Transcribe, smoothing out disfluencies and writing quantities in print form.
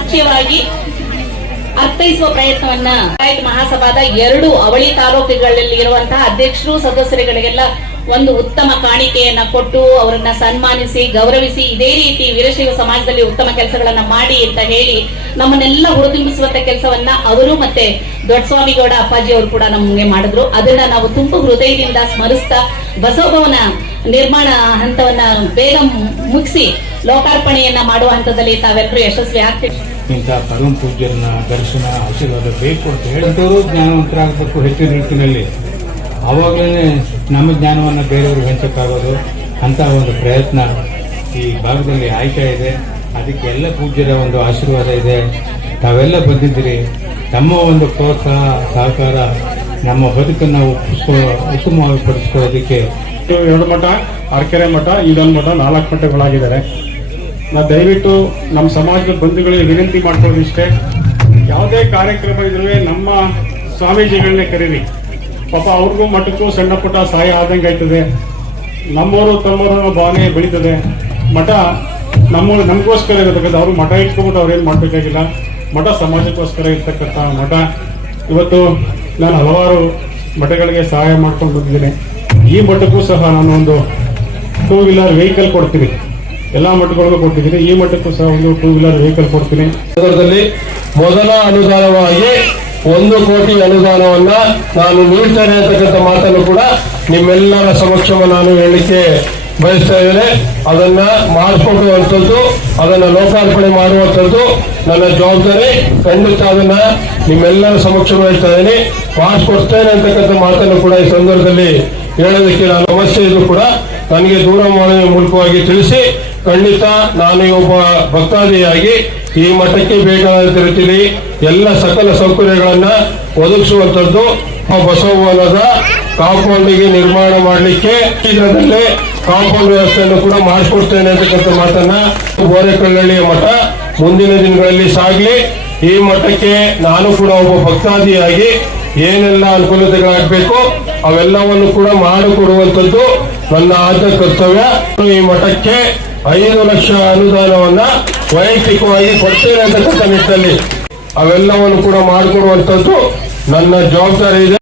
ಮುಖ್ಯವಾಗಿ ಅರ್ಥೈಸುವ ಪ್ರಯತ್ನವನ್ನ ಪಂಚಾಯತ್ ಮಹಾಸಭಾದ 2 ಅವಳಿ ತಾಲೂಕುಗಳಲ್ಲಿ ಇರುವಂತಹ ಅಧ್ಯಕ್ಷರು ಸದಸ್ಯರುಗಳಿಗೆಲ್ಲ ಒಂದು ಉತ್ತಮ ಕಾಣಿಕೆಯನ್ನ ಕೊಟ್ಟು ಅವರನ್ನ ಸನ್ಮಾನಿಸಿ ಗೌರವಿಸಿ ಇದೇ ರೀತಿ ವೀರಶೈವ ಸಮಾಜದಲ್ಲಿ ಉತ್ತಮ ಕೆಲಸಗಳನ್ನ ಮಾಡಿ ಅಂತ ಹೇಳಿ ನಮ್ಮನ್ನೆಲ್ಲ ಹುರಿದುಂಬಿಸುವಂತ ಕೆಲಸವನ್ನ ಅವರು ಮತ್ತೆ ದೊಡ್ಡಸ್ವಾಮಿಗೌಡ ಅಪ್ಪಾಜಿ ಅವರು ಕೂಡ ನಮಗೆ ಮಾಡಿದ್ರು. ಅದನ್ನ ನಾವು ತುಂಬಾ ಹೃದಯದಿಂದ ಸ್ಮರಿಸ್ತಾ ಬಸವಭವನ ನಿರ್ಮಾಣ ಹಂತವನ್ನ ಬೇಗ ಮುಗಿಸಿ ಲೋಕಾರ್ಪಣೆಯನ್ನ ಮಾಡುವ ಹಂತದಲ್ಲಿ ತಾವೆಲ್ಲರೂ ಯಶಸ್ವಿ ಆಗ್ತೀವಿ. ಇಂಥ ಪರಮ ಪೂಜ್ಯರನ್ನ ದರ್ಶನ ಆಶೀರ್ವಾದ ಬೇಕು ಅಂತ ಹೇಳಿದವರು ಜ್ಞಾನವಂತರಾಗಬೇಕು ಹೆಚ್ಚಿನ ರೀತಿಯಲ್ಲಿ. ಆವಾಗಲೇ ನಮ್ಮ ಜ್ಞಾನವನ್ನು ಬೇರೆಯವ್ರಿಗೆ ಹಂಚಕ್ಕಾಗೋದು ಅಂತ ಒಂದು ಪ್ರಯತ್ನ ಈ ಭಾಗದಲ್ಲಿ ಆಯ್ಕೆ ಇದೆ. ಅದಕ್ಕೆ ಎಲ್ಲ ಪೂಜ್ಯರ ಒಂದು ಆಶೀರ್ವಾದ ಇದೆ. ತಾವೆಲ್ಲ ಬಂದಿದ್ದೀರಿ. ತಮ್ಮ ಒಂದು ಪ್ರೋತ್ಸಾಹ ಸಹಕಾರ ನಮ್ಮ ಬದುಕನ್ನು ಉತ್ತಮವಾಗಿ ಪಡಿಸ್ಕೊಳ್ಳೋದಕ್ಕೆ 2 ಮಠ, ಅರಕೆರೆ ಮಠ, ಇದೊಂದು ಮಠ, 4 ಮಠಗಳಾಗಿದ್ದಾರೆ. ನಾವು ದಯವಿಟ್ಟು ನಮ್ಮ ಸಮಾಜದ ಬಂಧುಗಳಿಗೆ ವಿನಂತಿ ಮಾಡ್ಕೊಳ್ಳೋದಿಷ್ಟೇ, ಯಾವುದೇ ಕಾರ್ಯಕ್ರಮ ಇದ್ರೂ ನಮ್ಮ ಸ್ವಾಮೀಜಿಗಳನ್ನೇ ಕರೀರಿ. ಪಾಪ ಅವ್ರಿಗೂ ಮಠಕ್ಕೂ ಸಣ್ಣ ಪುಟ್ಟ ಸಹಾಯ ಆದಂಗೆ ಆಯ್ತದೆ. ನಮ್ಮವರು ತಮ್ಮವರ ಭಾವನೆ ಬೆಳೀತದೆ. ಮಠ ನಮಗೋಸ್ಕರ ಇರತಕ್ಕಂಥ ಅವರು ಮಠ ಇಟ್ಕೊಂಡ್ಬಿಟ್ಟು ಅವ್ರೇನು ಮಾಡಬೇಕಾಗಿಲ್ಲ. ಮಠ ಸಮಾಜಕ್ಕೋಸ್ಕರ ಇರ್ತಕ್ಕಂಥ ಮಠ. ಇವತ್ತು ನಾನು ಹಲವಾರು ಮಠಗಳಿಗೆ ಸಹಾಯ ಮಾಡ್ಕೊಂಡು ಬಂದಿದ್ದೇನೆ. ಈ ಮಠಕ್ಕೂ ಸಹ ನಾನು ಒಂದು 2 ವೀಲರ್ ವೆಹಿಕಲ್ ಕೊಡ್ತೀನಿ. ಎಲ್ಲ ಮಠಗಳಿಗೂ ಕೊಟ್ಟಿದ್ದೀನಿ. ಈ ಮಠಕ್ಕೂ ಸಹ ಒಂದು 2 ವೀಲರ್ ವೆಹಿಕಲ್ ಕೊಡ್ತೀನಿ. ನಗರದಲ್ಲಿ ಮೊದಲ ಅನುದಾನವಾಗಿ 1 ಕೋಟಿ ಅನುದಾನವನ್ನ ನಾನು ನೀಡ್ತೇನೆ ಅಂತಕ್ಕಂಥ ಮಾತನ್ನು ಕೂಡ ನಿಮ್ಮೆಲ್ಲರ ಸಮಕ್ಷಮ ನಾನು ಹೇಳಲಿಕ್ಕೆ ಬಯಸ್ತಾ ಇದ್ದೇನೆ. ಅದನ್ನ ಮಾಡಿಸ್ಕೊಳ್ಳುವಂಥದ್ದು, ಅದನ್ನ ಲೋಕಾರ್ಪಣೆ ಮಾಡುವಂಥದ್ದು ನನ್ನ ಜವಾಬ್ದಾರಿ. ಖಂಡಿತ ಅದನ್ನ ನಿಮ್ಮೆಲ್ಲರ ಸಮಕ್ಷಮ ಹೇಳ್ತಾ ಇದ್ದೀನಿ. ಮಾಡಿಸ್ಕೊಡ್ತೇನೆ ಅಂತಕ್ಕಂಥ ಮಾತನ್ನು ಕೂಡ ಈ ಸಂದರ್ಭದಲ್ಲಿ ಹೇಳೋದಕ್ಕೆ ನಾನು ಸಮಸ್ಯೆ ಇದ್ರು ಕೂಡ ನನಗೆ ದೂರವಾಣಿ ಮೂಲಕವಾಗಿ ತಿಳಿಸಿ, ಖಂಡಿತ ನಾನು ಒಬ್ಬ ಭಕ್ತಾದಿಯಾಗಿ ಈ ಮಠಕ್ಕೆ ಬೇಕಾದ ರೀತಿಯಲ್ಲಿ ಎಲ್ಲ ಸಕಲ ಸೌಕರ್ಯಗಳನ್ನ ಒದಗಿಸುವಂತದ್ದು ಬಸವವನದ ಕಾಂಪೌಂಡಿಗೆ ನಿರ್ಮಾಣ ಮಾಡಲಿಕ್ಕೆ ಶೀಘ್ರದಲ್ಲೇ ಕಾಂಪೌಂಡ್ ವ್ಯವಸ್ಥೆಯನ್ನು ಕೂಡ ಮಾಡಿಕೊಡ್ತೇನೆ ಅಂತಕ್ಕಂಥ ಮಾತನ್ನ ಬೋರೆಕಲ್ಲಹಳ್ಳಿಯ ಮಠ ಮುಂದಿನ ದಿನಗಳಲ್ಲಿ ಸಾಗಲಿ. ಈ ಮಠಕ್ಕೆ ನಾನು ಕೂಡ ಒಬ್ಬ ಭಕ್ತಾದಿಯಾಗಿ ಏನೆಲ್ಲ ಅನುಕೂಲತೆಗಳಾಗಬೇಕು ಅವೆಲ್ಲವನ್ನು ಕೂಡ ಮಾಡಿಕೊಡುವಂಥದ್ದು ನನ್ನ ಆದ್ಯ ಕರ್ತವ್ಯ. ಈ ಮಠಕ್ಕೆ 5 ಲಕ್ಷ ಅನುದಾನವನ್ನ ವೈಯಕ್ತಿಕವಾಗಿ ಕೊಡ್ತೇನೆ ಅಂತಕ್ಕಂಥ ನಿಟ್ಟಿನಲ್ಲಿ ಅವೆಲ್ಲವನ್ನು ಕೂಡ ಮಾಡಿಕೊಡುವಂಥದ್ದು ನನ್ನ ಜವಾಬ್ದಾರಿ ಇದೆ.